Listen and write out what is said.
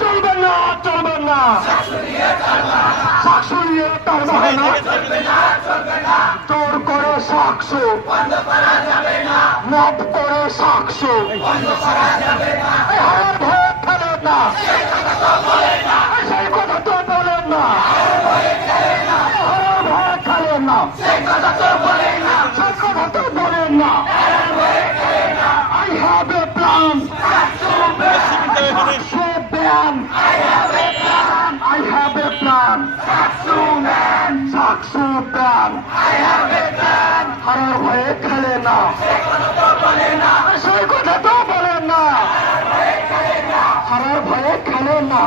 চলবে না, চলবে না। সাকসু নিয়ে তার বাহানা, জোর করে সাকসু, মত করে সাকসু, হারার ভয়ে খেলে না, সেই কথা তো বলেন না, হারার ভয়ে খেলে না, সেই কথা তো বলেন না। I have a plan. Saksu ban. I have a plan. Saksu ban. হারার ভয়ে খেলে না, সেই কথা তো বলেন না, হারার ভয়ে খেলে না।